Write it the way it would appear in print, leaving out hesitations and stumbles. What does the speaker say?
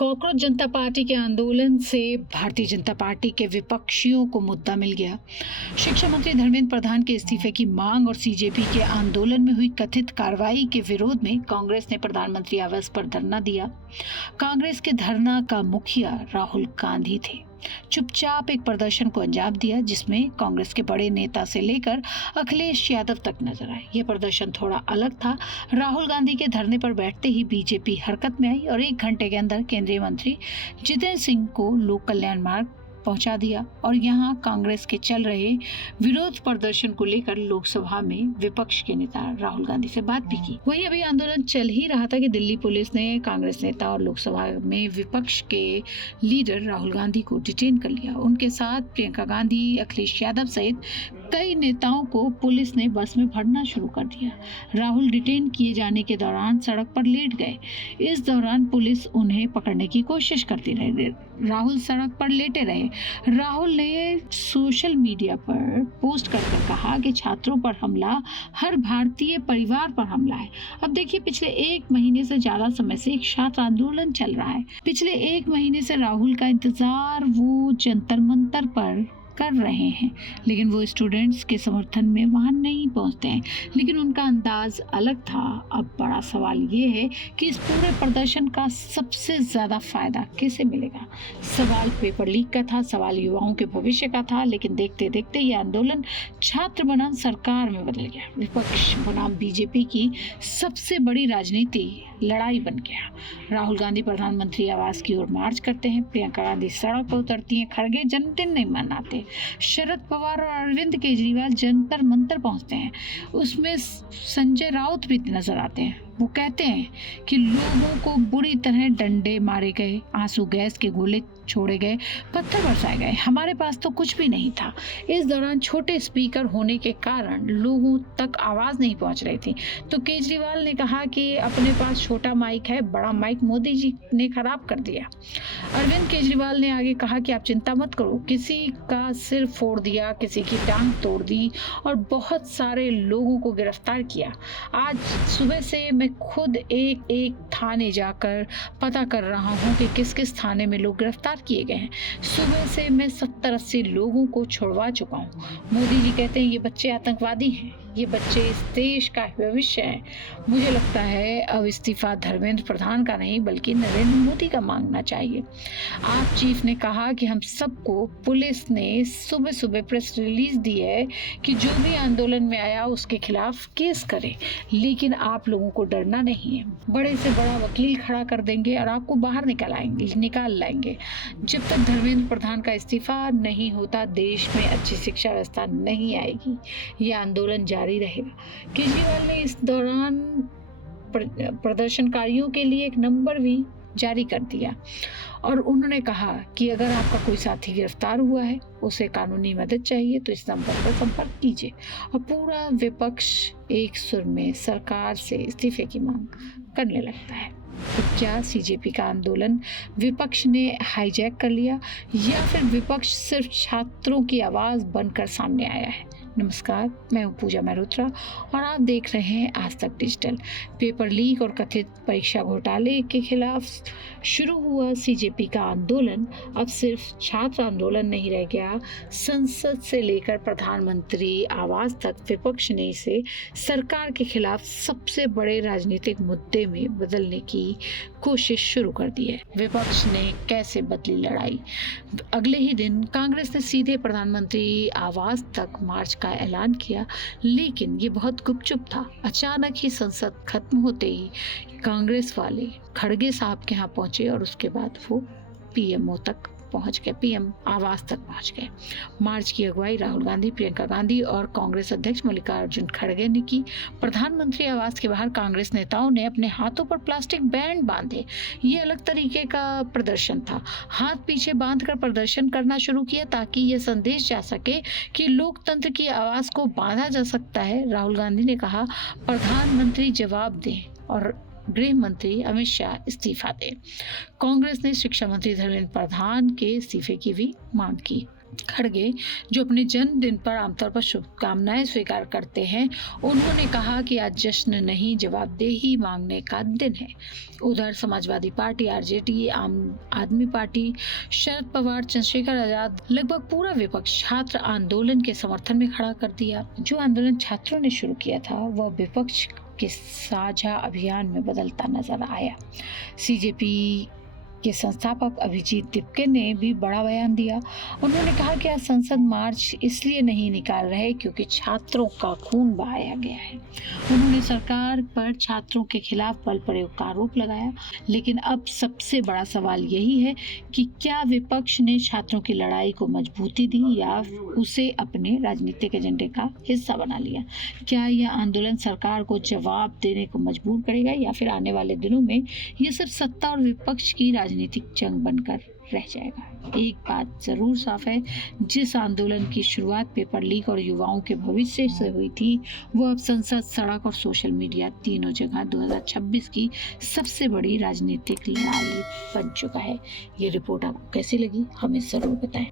Cockroach जनता party के आंदोलन से भारतीय जनता पार्टी के विपक्षियों को मुद्दा मिल गया। शिक्षा मंत्री धर्मेंद्र प्रधान के इस्तीफे की मांग और सीजेपी के आंदोलन में हुई कथित कार्रवाई के विरोध में कांग्रेस ने प्रधानमंत्री आवास पर धरना दिया। कांग्रेस के धरना का मुखिया राहुल गांधी थे। चुपचाप एक प्रदर्शन को अंजाम दिया जिसमें कांग्रेस के बड़े नेता से लेकर अखिलेश यादव तक नजर आए। यह प्रदर्शन थोड़ा अलग था। राहुल गांधी के धरने पर बैठते ही बीजेपी हरकत में आई और 1 घंटे के अंदर केंद्रीय मंत्री जितेंद्र सिंह को लोक कल्याण मार्ग पहुंचा दिया और यहां कांग्रेस के चल रहे विरोध प्रदर्शन को लेकर लोकसभा में विपक्ष के नेता राहुल गांधी से बात भी की। वहीं अभी आंदोलन चल ही रहा था कि दिल्ली पुलिस ने कांग्रेस नेता और लोकसभा में विपक्ष के लीडर राहुल गांधी को डिटेन कर लिया। उनके साथ प्रियंका गांधी, अखिलेश यादव सहित कई नेताओं को पुलिस ने बस में भरना शुरू कर दिया। राहुल डिटेन किए जाने के दौरान सड़क पर लेट गए। इस दौरान पुलिस उन्हें पकड़ने की कोशिश करती रही। राहुल सड़क पर लेटे रहे। राहुल ने सोशल मीडिया पर पोस्ट कर कहा कि छात्रों पर हमला हर भारतीय परिवार पर हमला है। अब देखिए, पिछले 1 महीने से ज्यादा समय से एक छात्र आंदोलन चल रहा है। पिछले 1 महीने से राहुल का इंतजार वो जंतर मंतर पर कर रहे हैं, लेकिन वो स्टूडेंट्स के समर्थन में वहां नहीं पहुंचते हैं। लेकिन उनका अंदाज अलग था। अब बड़ा सवाल ये है कि इस पूरे प्रदर्शन का सबसे ज्यादा फायदा किसे मिलेगा। सवाल पेपर लीक का था, सवाल युवाओं के भविष्य का था, लेकिन देखते देखते ये आंदोलन छात्र बनाम सरकार में बदल गया। विपक्ष बनाम बीजेपी की सबसे बड़ी राजनीति लड़ाई बन गया। राहुल गांधी प्रधानमंत्री आवास की ओर मार्च करते हैं। प्रियंका गांधी सड़क पर उतरती हैं। खड़गे जन्मदिन नहीं मनाते। शरद पवार और अरविंद केजरीवाल जंतर मंतर पहुंचते हैं। उसमें संजय राउत भी नजर आते हैं। वो कहते हैं कि लोगों को बुरी तरह डंडे मारे गए, आंसू गैस के गोले छोड़े गए, पत्थर बरसाए गए। हमारे पास तो कुछ भी नहीं था। इस दौरान छोटे स्पीकर होने के कारण लोगों तक आवाज नहीं पहुंच रही थी। तो केजरीवाल ने कहा कि अपने पास छोटा माइक है, बड़ा माइक मोदी जी ने खराब कर दिया। अरविंद केजरीवाल ने आगे कहा कि आप चिंता मत करो, किसी का सिर फोड़ दिया, किसी की टांग तोड़ दी और बहुत सारे लोगों को गिरफ्तार किया। आज सुबह से मैं खुद एक थाने जाकर पता कर रहा हूं कि किस किस थाने में लोग गिरफ्तार किए गए हैं। सुबह से मैं 70-80 लोगों को छुड़वा चुका हूं। मोदी जी कहते हैं ये बच्चे आतंकवादी हैं, ये बच्चे इस देश का भविष्य है। मुझे लगता है अब इस्तीफा धर्मेंद्र प्रधान का नहीं बल्कि नरेंद्र मोदी का मांगना चाहिए। आप चीफ ने कहा कि हम सबको पुलिस ने सुबह सुबह प्रेस रिलीज दी है कि जो भी आंदोलन में आया उसके खिलाफ केस करें, लेकिन आप लोगों को डरना नहीं है। बड़े से बड़ा वकील खड़ा कर देंगे और आपको बाहर निकाल लाएंगे। जब तक धर्मेंद्र प्रधान का इस्तीफा नहीं होता देश में अच्छी शिक्षा व्यवस्था नहीं आएगी। यह आंदोलन जारी रहेगा। केजरीवाल ने इस दौरान प्रदर्शनकारियों के लिए एक नंबर भी जारी कर दिया और उन्होंने कहा कि अगर आपका कोई साथी गिरफ्तार हुआ है, उसे कानूनी मदद चाहिए तो इस नंबर पर संपर्क कीजिए। और पूरा विपक्ष एक सुर में सरकार से इस्तीफे की मांग करने लगता है। तो क्या सीजेपी का आंदोलन विपक्ष ने हाईजैक कर लिया या फिर विपक्ष सिर्फ छात्रों की आवाज बनकर सामने आया है? नमस्कार, मैं हूँ पूजा मेहरोत्रा और आप देख रहे हैं आज तक डिजिटल। पेपर लीक और कथित परीक्षा घोटाले के खिलाफ शुरू हुआ सीजेपी का आंदोलन अब सिर्फ छात्र आंदोलन नहीं रह गया। संसद से लेकर प्रधानमंत्री आवास तक विपक्ष ने इसे सरकार के खिलाफ सबसे बड़े राजनीतिक मुद्दे में बदलने की कोशिश शुरू कर दी है। विपक्ष ने कैसे बदली लड़ाई? अगले ही दिन कांग्रेस ने सीधे प्रधानमंत्री आवास तक मार्च का ऐलान किया, लेकिन ये बहुत गुपचुप था। अचानक ही संसद खत्म होते ही कांग्रेस वाले खड़गे साहब के यहाँ पहुंचे और उसके बाद वो पीएमओ तक पहुंच गए, पीएम आवास तक पहुंच गए। मार्च की अगुवाई राहुल गांधी, प्रियंका गांधी और कांग्रेस अध्यक्ष मल्लिकार्जुन खड़गे ने की। प्रधानमंत्री आवास के बाहर कांग्रेस नेताओं ने अपने हाथों पर प्लास्टिक बैंड बांधे। ये अलग तरीके का प्रदर्शन था। हाथ पीछे बांधकर प्रदर्शन करना शुरू किया ताकि ये संदेश जा सके कि लोकतंत्र की आवाज को बांधा जा सकता है। राहुल गांधी ने कहा, प्रधानमंत्री जवाब दें और गृह मंत्री अमित शाह इस्तीफा दें। कांग्रेस ने शिक्षा मंत्री धर्मेंद्र प्रधान के इस्तीफे की भी मांग की। खड़गे, जो अपने जन्मदिन पर आमतौर पर शुभकामनाएं स्वीकार करते हैं, उन्होंने कहा कि आज जश्न नहीं, जवाबदेही मांगने का दिन है। उधर समाजवादी पार्टी, आरजेडी, आम आदमी पार्टी, शरद पवार, चंद्रशेखर आजाद, लगभग पूरा विपक्ष छात्र आंदोलन के समर्थन में खड़ा कर दिया। जो आंदोलन छात्रों ने शुरू किया था, वह विपक्ष के साझा अभियान में बदलता नजर आया। सीजेपी के संस्थापक अभिजीत दिपके ने भी बड़ा बयान दिया। उन्होंने कहा कि आज संसद मार्च इसलिए नहीं निकाल रहे क्योंकि छात्रों का खून बहाया गया है। उन्होंने सरकार पर छात्रों के खिलाफ बल प्रयोग का आरोप लगाया, लेकिन अब सबसे बड़ा सवाल यही है कि क्या विपक्ष ने छात्रों की लड़ाई को मजबूती दी या उसे अपने राजनीतिक एजेंडे का हिस्सा बना लिया। क्या यह आंदोलन सरकार को जवाब देने को मजबूर करेगा या फिर आने वाले दिनों में यह सिर्फ सत्ता और विपक्ष की राजनीतिक जंग बनकर रह जाएगा। एक बात जरूर साफ है, जिस आंदोलन की शुरुआत पेपर लीक और युवाओं के भविष्य से हुई थी, वो अब संसद, सड़क और सोशल मीडिया तीनों जगह 2026 की सबसे बड़ी राजनीतिक लड़ाई बन चुका है। ये रिपोर्ट आपको कैसी लगी, हमें जरूर बताएं।